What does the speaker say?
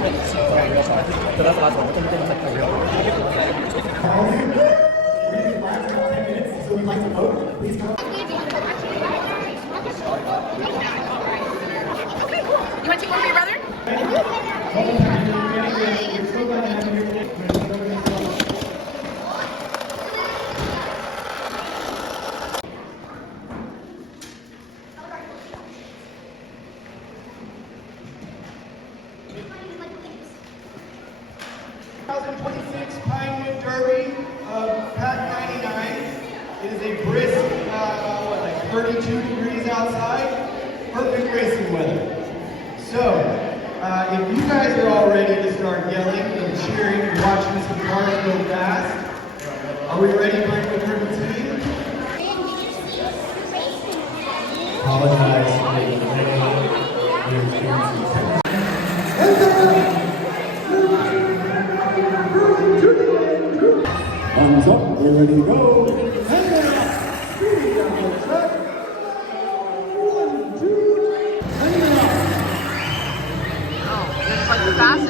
minutes. So that's the last one. It's only like 5 So we'd like to vote. Please come. Okay, cool. You want to take one for your brother? Pinewood Derby of Pack 99. It is a brisk, like 32 degrees outside. Perfect racing weather. So, if you guys are all ready to start yelling and cheering and watching some cars go fast, are we ready, Pinewood Derby team? Apologize for the delay. We're experiencing Arms up, we're ready to go. Hang on. Speed down the track. 1, 2, hang on. Oh, it's like the fastest.